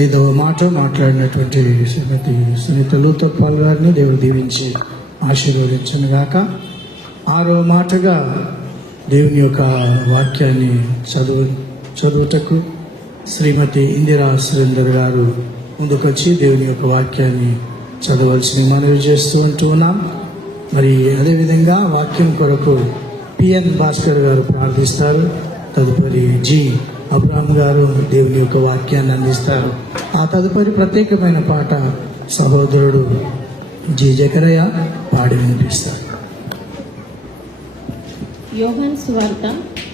ఐదవ మాట మాట్లాడినటువంటి శ్రీమతి సునీత లూతప్పాల్ గారిని దేవుడు దీవించి ఆశీర్వదించను గాక. ఆరవ మాటగా దేవుని యొక్క వాక్యాన్ని చదువుటకు శ్రీమతి ఇందిరా సురేందర్ గారు ముందుకొచ్చి దేవుని యొక్క వాక్యాన్ని చదవలసింది మనవి చేస్తూ ఉన్నాం. మరి అదేవిధంగా వాక్యం కొరకు పిఎన్ భాస్కర్ గారు ప్రార్థిస్తారు. తదుపరి జి అబ్రాహం గారు దేవుని యొక్క వాక్యాన్ని అందిస్తారు. ఆ తదుపరి ప్రత్యేకమైన పాట సహోదరుడు జి జకరయ్య పాడి వినిపిస్తారు. యోహాను సువార్త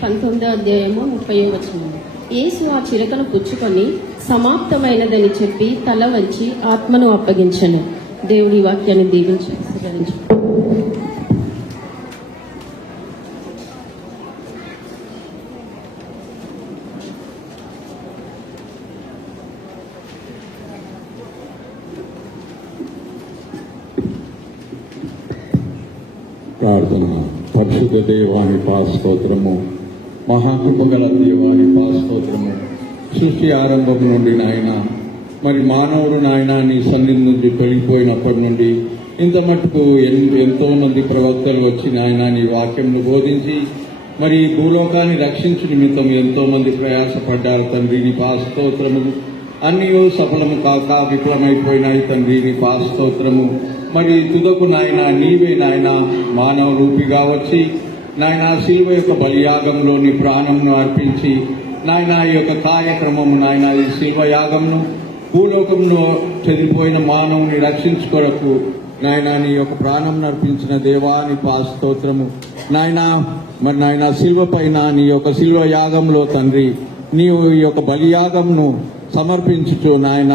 19వ అధ్యాయము 30వ వచనం. యేసు ఆ చిరకను పుచ్చుకొని సమాప్తమైనదని చెప్పి తల వంచి ఆత్మను అప్పగించెను. దేవుడి వాక్యాన్ని దీవించి ఆశీర్వదించు. ప్రార్థన. పరిశుద్ధ దేవాని స్తోత్రము, మహాకృపగల దేవాని స్తోత్రము. సృష్టి ఆరంభం నుండి నాయన, మరి మానవుడు నాయన నీ సన్నిధి నుంచి తొలగిపోయినప్పటి నుండి ఇంత మట్టుకు ఎంతో మంది ప్రవక్తలు వచ్చి నాయన నీ వాక్యంను బోధించి మరి భూలోకాన్ని రక్షించు నిమిత్తం ఎంతో మంది ప్రయాసపడ్డారు తండ్రి. నీ స్తోత్రము. అన్నీ సఫలము కాక విఫలమైపోయినాయి తండ్రి. నీ స్తోత్రము. మరి తుదకు నాయన నీవే నాయన మానవ రూపిగా వచ్చి నాయన శిలువ యొక్క బలియాగంలో నీ ప్రాణంను అర్పించి నాయన ఈ యొక్క కార్యక్రమము నాయన ఈ శిల్వ యాగంను భూలోకంలో చెదిరిపోయిన మానవుని రక్షించుకొరకు నాయన నీ యొక్క ప్రాణం నర్పించిన దేవాని స్తోత్రము నాయన. మరి నాయన శిల్వ పైన నీ యొక్క శిల్వ యాగంలో తండ్రి నీవు ఈ యొక్క బలియాగంను సమర్పించుచు నాయన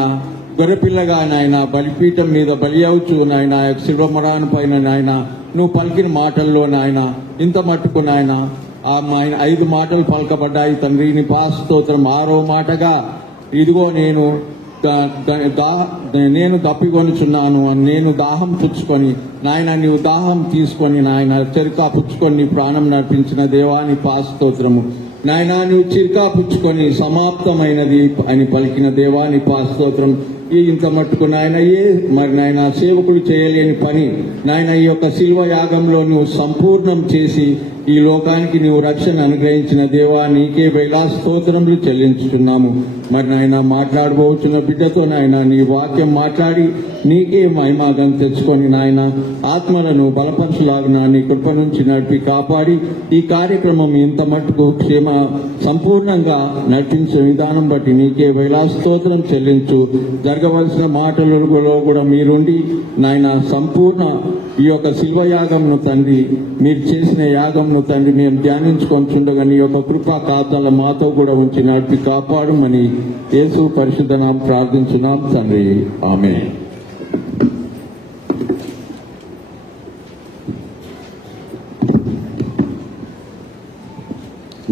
గొర్రెపిల్లగా నాయన బలిపీఠం మీద బలి అవుచు నాయన శిల్వమరాను పైన నాయన నువ్వు పలికిన మాటల్లో నాయన ఇంత మట్టుకు నాయన ఆ 5 మాటలు పలకబడ్డాయి తండ్రి. నీ స్తోత్రం. 6వ మాటగా ఇదిగో నేను దప్పికొనుచున్నాను, నేను దాహం పుచ్చుకొని నాయన నీవు దాహం తీసుకొని నాయన చెరుకా పుచ్చుకొని నీ ప్రాణం నడిపించిన దేవాని స్తోత్రము నాయన. నువ్వు చిరుకా పుచ్చుకొని సమాప్తమైనది అని పలికిన దేవాని స్తోత్రం. ఇంత మట్టుకు నాయన మరి నాయన సేవకుడు చేయలేని పని నాయన ఈ యొక్క శిల్వ యాగంలో నువ్వు సంపూర్ణం చేసి ఈ లోకానికి నీవు రక్షణ అనుగ్రహించిన దేవా నీకే స్తోత్రములు చెల్లించుతున్నాము. మరి నాయన మాట్లాడబోచున్న బిడ్డతో నాయన నీ వాక్యం మాట్లాడి నీకే మహిమాగం తెచ్చుకొని నాయన ఆత్మలను బలపరచులాగిన నీ కృప నుంచి నడిపి కాపాడి ఈ కార్యక్రమం ఇంత మట్టుకు సంపూర్ణంగా నడిపించిన విధానం బట్టి నీకే స్తోత్రం చెల్లించు. జరగవలసిన మాటలలో కూడా మీరుండి నాయన సంపూర్ణ ఈ యొక్క శిల్వ యాగంను తండ్రి మీరు చేసిన యాగంను తండ్రి మేము ధ్యానించుకొనిచుండగా నీ యొక్క కృపా కాతాల మాతో కూడా ఉంచి నడిపి కాపాడమని యేసు పరిశుద్ధ నామమున ప్రార్థించున్నాం తండ్రి. ఆమేన్.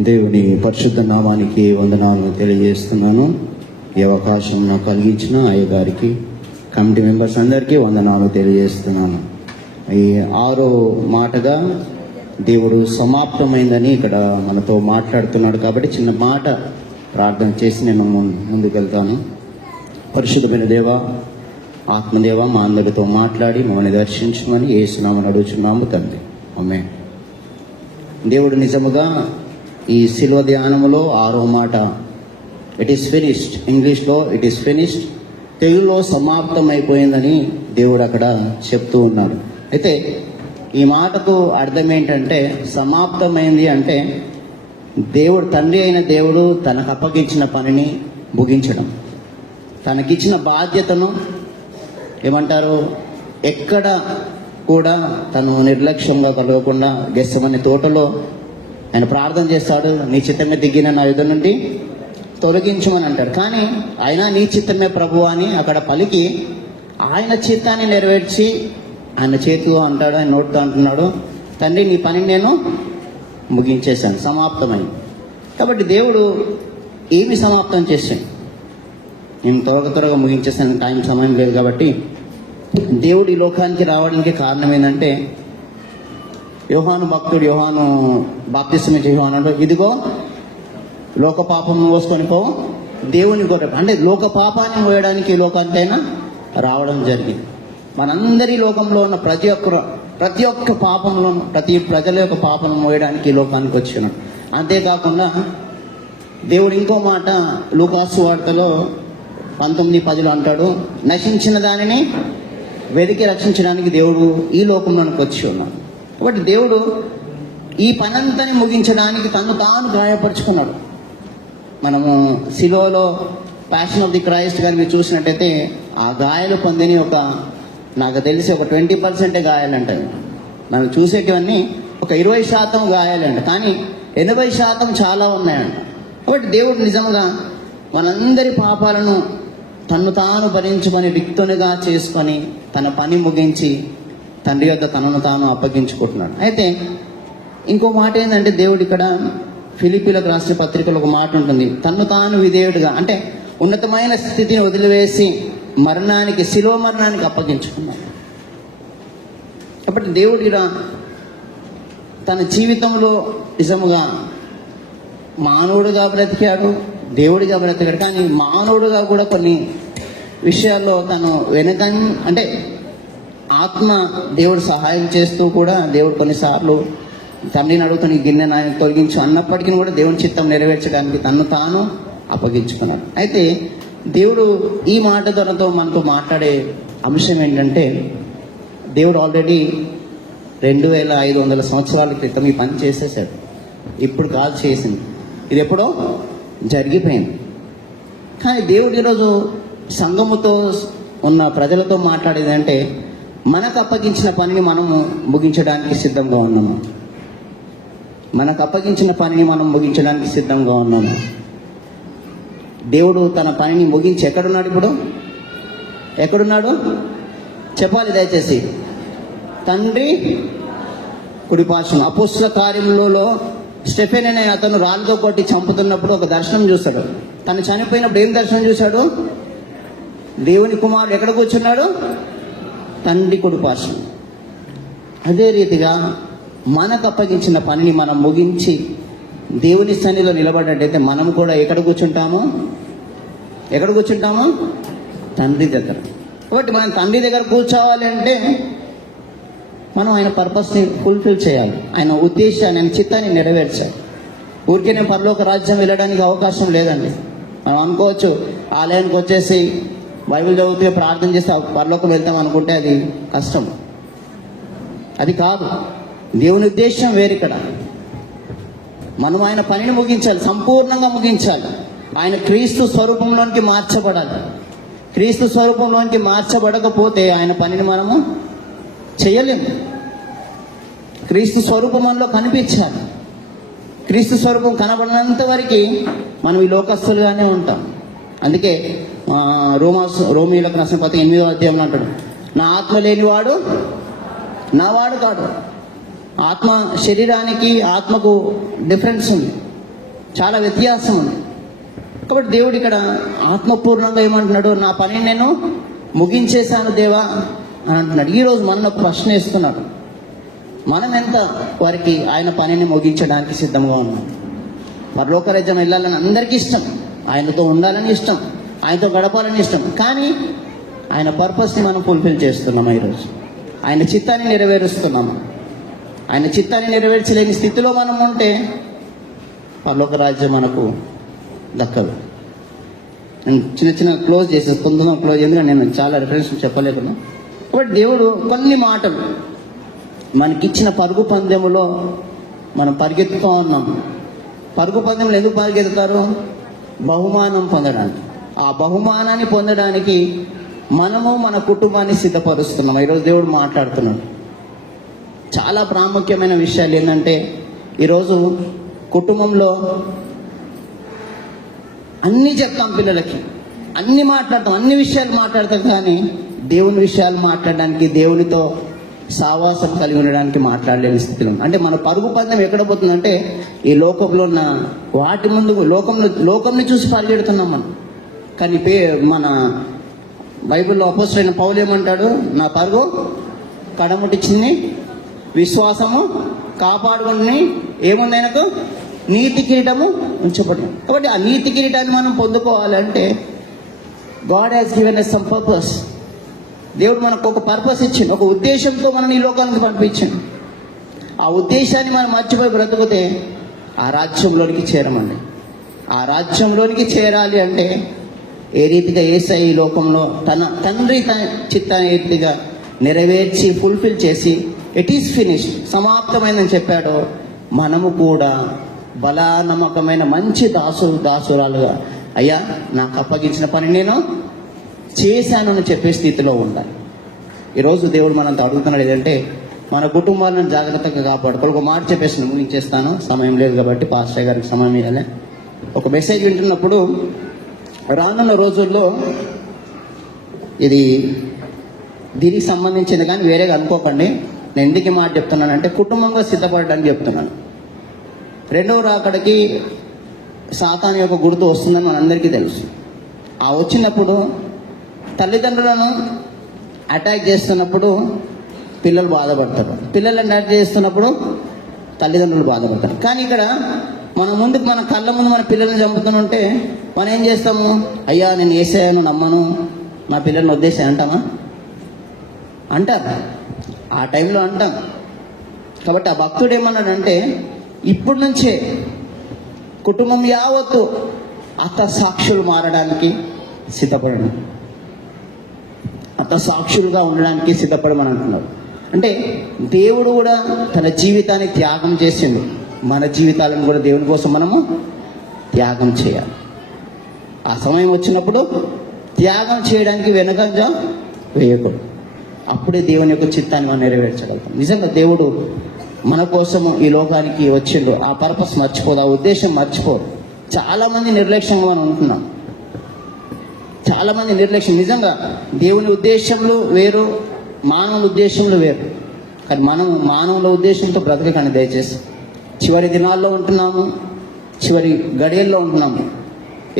దేవుని పరిశుద్ధ నామానికి వందనాలను తెలియజేస్తున్నాను. ఈ అవకాశం నాకు కలిగించిన అయ్య గారికి, కమిటీ మెంబర్స్ అందరికీ వందనాలు తెలియజేస్తున్నాను. ఈ 6వ మాటగా దేవుడు సమాప్తమైందని ఇక్కడ మనతో మాట్లాడుతున్నాడు కాబట్టి చిన్న మాట ప్రార్థన చేసి నేను ముందుకెళ్తాను. పరిశుద్ధమైన దేవ, ఆత్మదేవ, మా అందరితో మాట్లాడి మమ్మల్ని దర్శించమని యేసునామమున అడుగుచున్నాము తండ్రి. ఆమేన్. దేవుడు నిజముగా ఈ శిలువ ధ్యానములో 6వ మాట ఇట్ ఈస్ ఫినిష్డ్, ఇంగ్లీష్లో ఇట్ ఈస్ ఫినిష్డ్, తెలుగులో సమాప్తమైపోయిందని దేవుడు అక్కడ చెప్తూ ఉన్నాడు. అయితే ఈ మాటకు అర్థం ఏంటంటే సమాప్తమైంది అంటే దేవుడు, తండ్రి అయిన దేవుడు తనకు అప్పగించిన పనిని ముగించడం, తనకిచ్చిన బాధ్యతను ఏమంటారు ఎక్కడ కూడా తను నిర్లక్ష్యంగా కలగకుండా గెస్సమనే తోటలో ఆయన ప్రార్థన చేస్తాడు. నీ చిత్తమే దిగిన నా యుద్ధ నుండి తొలగించమని అంటాడు. కానీ ఆయన నీ చిత్తమే ప్రభు అని అక్కడ పలికి ఆయన చిత్తాన్ని నెరవేర్చి ఆయన చేతితో అంటాడు, ఆయన నోటితో అంటున్నాడు, తండ్రి నీ పని నేను ముగించేశాను, సమాప్తమైంది. కాబట్టి దేవుడు ఏమి సమాప్తం చేశాను, నేను త్వరగా ముగించేసాను, సమయం లేదు. కాబట్టి దేవుడు ఈ లోకానికి రావడానికి కారణం ఏంటంటే యోహాను భక్తుడు, బాప్తిస్మం ఇచ్చే యోహాను, ఇదిగో లోక పాపం మోసుకొని పో, దేవుని కొరకు, అంటే లోక పాపాన్ని మోయడానికి ఈ లోకానికైనా రావడం జరిగింది. మనందరి లోకంలో ఉన్న ప్రతి ఒక్క పాపంలో, ప్రతి ప్రజల యొక్క పాపం మోయడానికి ఈ లోకానికి వచ్చినాడు. అంతేకాకుండా దేవుడు ఇంకో మాట లూకాసు వార్తలో 19:10 అంటాడు, నశించిన దానిని వెతికి రక్షించడానికి దేవుడు ఈ లోకంలోనికి వచ్చి ఉన్నాడు. కాబట్టి దేవుడు ఈ పనంతని ముగించడానికి తను తాను గాయపరుచుకున్నాడు. మనము సిలువలో ప్యాషన్ ఆఫ్ ది క్రైస్ట్ గారు మీరు చూసినట్టయితే ఆ గాయాలు పొందిని నాకు తెలిసి ఒక 20% గాయాలంటాయి. మనం చూసేటివన్నీ ఒక 20% గాయాలంట, కానీ 80% చాలా ఉన్నాయంట. కాబట్టి దేవుడు నిజంగా మనందరి పాపాలను తను తాను భరించుకొని రిక్తునిగా చేసుకొని తన పని ముగించి తండ్రి యొద్ద తనను తాను అప్పగించుకుంటున్నాడు. అయితే ఇంకో మాట ఏంటంటే దేవుడు ఇక్కడ ఫిలిప్పీలకు రాసిన పత్రికలో ఒక మాట ఉంటుంది, తను తాను విధేయుడుగా, అంటే ఉన్నతమైన స్థితిని వదిలివేసి మరణానికి, శిలువ మరణానికి అప్పగించుకున్నాడు. కాబట్టి దేవుడు ఇక్కడ తన జీవితంలో నిజముగా మానవుడుగా బ్రతికాడు, దేవుడిగా బ్రతికాడు. కానీ మానవుడుగా కూడా కొన్ని విషయాల్లో తను అంటే ఆత్మ దేవుడు సహాయం చేస్తూ కూడా దేవుడు కొన్నిసార్లు తండ్రిని అడుగుతున్న ఈ గిన్నెను ఆయన తొలగించు అన్నప్పటికీ కూడా దేవుని చిత్తం నెరవేర్చడానికి తను తాను అప్పగించుకున్నాడు. అయితే దేవుడు ఈ మాట ద్వారాతో మనతో మాట్లాడే అంశం ఏంటంటే, దేవుడు ఆల్రెడీ 2500 సంవత్సరాల క్రితం ఈ పని చేసేసాడు. ఇప్పుడు కాదు చేసింది, ఇది ఎప్పుడో జరిగిపోయింది. కానీ దేవుడు ఈరోజు సంఘముతో ఉన్న ప్రజలతో మాట్లాడేది అంటే, మనకు అప్పగించిన పనిని మనము ముగించడానికి సిద్ధంగా ఉన్నాము. మనకు అప్పగించిన పనిని మనం ముగించడానికి సిద్ధంగా ఉన్నాము. దేవుడు తన పనిని ముగించి ఎక్కడున్నాడు? ఇప్పుడు ఎక్కడున్నాడు చెప్పాలి దయచేసి. తండ్రి కుడిపార్శ్వం. అపోస్తల కార్యములలో స్టెఫెన్ అనే అతను రాళ్ళతో కొట్టి చంపుతున్నప్పుడు ఒక దర్శనం చూశాడు. తను చనిపోయినప్పుడు ఏం దర్శనం చూశాడు? దేవుని కుమారుడు ఎక్కడ కూర్చున్నాడు? తండ్రి కుడిపార్శ్వం. అదే రీతిగా మనకు అప్పగించిన పనిని మనం ముగించి దేవుని సన్నిధిలో నిలబడ్డట్టయితే మనం కూడా ఎక్కడ కూర్చుంటాము? తండ్రి దగ్గర. కాబట్టి మనం తండ్రి దగ్గర కూర్చోవాలి అంటే మనం ఆయన పర్పస్ని ఫుల్ఫిల్ చేయాలి, ఆయన ఉద్దేశాన్ని, ఆయన చిత్తాన్ని నెరవేర్చాలి. ఊరికే నేను పరలోక రాజ్యం వెళ్ళడానికి అవకాశం లేదండి. మనం అనుకోవచ్చు ఆలయానికి వచ్చేసి బైబిల్ చదివితే ప్రార్థన చేస్తే పరలోకం వెళ్తాం అనుకుంటే అది కష్టం. అది కాదు, దేవుని ఉద్దేశం వేరిక్కడ. మనం ఆయన పనిని ముగించాలి, సంపూర్ణంగా ముగించాలి. ఆయన క్రీస్తు స్వరూపంలోనికి మార్చబడాలి. క్రీస్తు స్వరూపంలోనికి మార్చబడకపోతే ఆయన పనిని మనము చేయలేము. క్రీస్తు స్వరూపం మనలో కనిపించాలి. క్రీస్తు స్వరూపం కనబడినంత వరకు మనం ఈ లోకస్తులుగానే ఉంటాం. అందుకే రోమీయులకు రాసిన పత్రిక 8వ అధ్యాయంలో అంటాడు, నా ఆత్మ లేనివాడు నా వాడు కాదు. ఆత్మ శరీరానికి ఆత్మకు డిఫరెన్స్ ఉంది, చాలా వ్యత్యాసం ఉంది. కాబట్టి దేవుడు ఇక్కడ ఆత్మపూర్ణంగా ఏమంటున్నాడు? నా పనిని నేను ముగించేశాను దేవా అని అంటున్నాడు. ఈరోజు మన ఒక ప్రశ్న ఇస్తున్నాడు, మనం ఎంత వారికి ఆయన పనిని ముగించడానికి సిద్ధంగా ఉన్నాం? పరలోక రాజ్యం వెళ్ళాలని అందరికీ ఇష్టం, ఆయనతో ఉండాలని ఇష్టం, ఆయనతో గడపాలని ఇష్టం. కానీ ఆయన పర్పస్ని మనం ఫుల్ఫిల్ చేస్తున్నామా? ఈరోజు ఆయన చిత్తాన్ని నెరవేరుస్తున్నాము. ఆయన చిత్తాన్ని నెరవేర్చలేని స్థితిలో మనం ఉంటే పరలోక రాజ్యం మనకు దక్కదు. నేను చిన్న క్లోజ్ చేసేసి కొంతగా క్లోజ్ ఎందుకంటే నేను చాలా రిఫరెన్స్ చెప్పలేకున్నా. కాబట్టి దేవుడు కొన్ని మాటలు మనకిచ్చిన పరుగు పందెములో మనం పరిగెత్తుతూ ఉన్నాం. పరుగు పందెములు ఎందుకు పరిగెత్తుతారు? బహుమానం పొందడానికి. ఆ బహుమానాన్ని పొందడానికి మనము మన కుటుంబాన్ని సిద్ధపరుస్తున్నాం. ఈరోజు దేవుడు మాట్లాడుతున్నాడు. చాలా ప్రాముఖ్యమైన విషయాలు ఏంటంటే, ఈరోజు కుటుంబంలో అన్నీ చెప్తాం పిల్లలకి, అన్నీ మాట్లాడతాం, అన్ని విషయాలు మాట్లాడతాం, కానీ దేవుని విషయాలు మాట్లాడడానికి, దేవునితో సావాసం కలిగి ఉండడానికి మాట్లాడలేని స్థితిలో. అంటే మన పరుగు పందెం ఎక్కడ పోతుందంటే, ఈ లోకంలో ఉన్న వాటి ముందు లోకంని చూసి పరిగెడుతున్నాం మనం. కానీ మన బైబిల్లో అపోస్తలుడైన పౌలు ఏమంటాడు? నా పరుగు కడముట్టించింది, విశ్వాసము కాపాడుకుని ఏముంది ఆయనకు? నీతి కిరీటము ఉంచబడింది. కాబట్టి ఆ నీతి కిరీటాన్ని మనం పొందుకోవాలంటే God has given us some purpose. దేవుడు మనకు ఒక పర్పస్ ఇచ్చింది, ఒక ఉద్దేశంతో మనం ఈ లోకానికి పంపించింది. ఆ ఉద్దేశాన్ని మనం మర్చిపోయి బ్రతుకుతే ఆ రాజ్యంలోనికి చేరమండి. ఆ రాజ్యంలోనికి చేరాలి అంటే ఏ రీతిగా యేసయ్య ఈ లోకంలో తన తండ్రి తన చిత్తాన్ని ఏ రీతిగా నెరవేర్చి ఫుల్ఫిల్ చేసి ఇట్ ఈస్ ఫినిష్డ్, సమాప్తమైందని చెప్పాడో, మనము కూడా బలానమ్మకమైన మంచి దాసురాలుగా అయ్యా నాకు అప్పగించిన పని నేను చేశాను అని చెప్పే స్థితిలో ఉండాలి. ఈరోజు దేవుడు మనంతో అడుగుతున్నాడు ఏంటంటే మన కుటుంబాలను జాగ్రత్తగా కాపాడుకోవాలి. ఒక మాట చెప్పేసి ముగించేస్తాను, సమయం లేదు కాబట్టి పాస్టర్ గారికి సమయం ఇవ్వాలి. ఒక మెసేజ్ వింటున్నప్పుడు రానున్న రోజుల్లో ఇది దీనికి సంబంధించింది కానీ వేరేగా అనుకోకండి, నేను ఎందుకు మాట చెప్తున్నానంటే కుటుంబంగా సిద్ధపడడానికి చెప్తున్నాను. రెండవ రాకడికి సాతాను యొక్క గుర్తు వస్తుందని మనందరికీ తెలుసు. ఆ వచ్చినప్పుడు తల్లిదండ్రులను అటాక్ చేస్తున్నప్పుడు పిల్లలు బాధపడతారు, పిల్లలను అటాక్ చేస్తున్నప్పుడు తల్లిదండ్రులు బాధపడతారు. కానీ ఇక్కడ మన ముందుకు మన కళ్ళ ముందు మన పిల్లల్ని చంపుతుంటే మనం ఏం చేస్తాము? అయ్యా నేను యేసయ్యను నమ్మను, మా పిల్లల్ని వదిలేసాను అంటామా? అంటారు, ఆ టైంలో అంటాం. కాబట్టి ఆ భక్తుడు ఏమన్నాడంటే ఇప్పటి నుంచే కుటుంబం యావత్తు అత్త సాక్షులు మారడానికి సిద్ధపడండి, అత్త సాక్షులుగా ఉండడానికి సిద్ధపడమని అంటున్నారు. అంటే దేవుడు కూడా తన జీవితాన్ని త్యాగం చేసిండు, మన జీవితాలను కూడా దేవుని కోసం మనము త్యాగం చేయాలి. ఆ సమయం వచ్చినప్పుడు త్యాగం చేయడానికి వెనకంజ వేయకూడదు. అప్పుడే దేవుని యొక్క చిత్తాన్ని మనం నెరవేర్చగలుగుతాం. నిజంగా దేవుడు మన కోసము ఈ లోకానికి వచ్చిండు, ఆ పర్పస్ మర్చిపోదు, ఆ ఉద్దేశం మర్చిపోదు. చాలామంది నిర్లక్ష్యంగా మనం ఉంటున్నాం, చాలామంది నిర్లక్ష్యం. నిజంగా దేవుని ఉద్దేశంలో వేరు, మానవుల ఉద్దేశంలో వేరు. కానీ మనం మానవుల ఉద్దేశంతో బ్రతకకండి దయచేసి. చివరి దినాల్లో ఉంటున్నాము, చివరి గడియల్లో ఉంటున్నాము.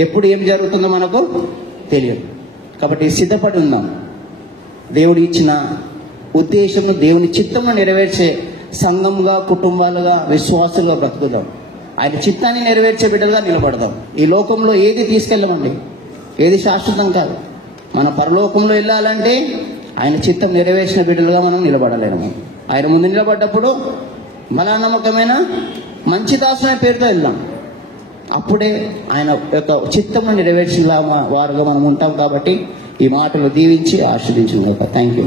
ఎప్పుడు ఏం జరుగుతుందో మనకు తెలియదు. కాబట్టి సిద్ధపడి ఉందాం. దేవుడు ఇచ్చిన ఉద్దేశంను, దేవుని చిత్తంను నెరవేర్చే సంఘంగా, కుటుంబాలుగా, విశ్వాసులుగా బ్రతుకుదాం. ఆయన చిత్తాన్ని నెరవేర్చే బిడ్డలుగా నిలబడదాం. ఈ లోకంలో ఏది తీసుకెళ్ళమండి, ఏది శాశ్వతం కాదు. మన పరలోకంలో వెళ్ళాలంటే ఆయన చిత్తం నెరవేర్చిన బిడ్డలుగా మనం నిలబడలేము. ఆయన ముందు నిలబడ్డప్పుడు బలానమ్మకమైన మంచి దాసుని పేరుతో వెళ్దాం. అప్పుడే ఆయన యొక్క చిత్తమును నెరవేర్చిన వారుగా మనం ఉంటాం. కాబట్టి ఈ మాటలు దీవించి ఆశీర్వదించుగాక. Thank you.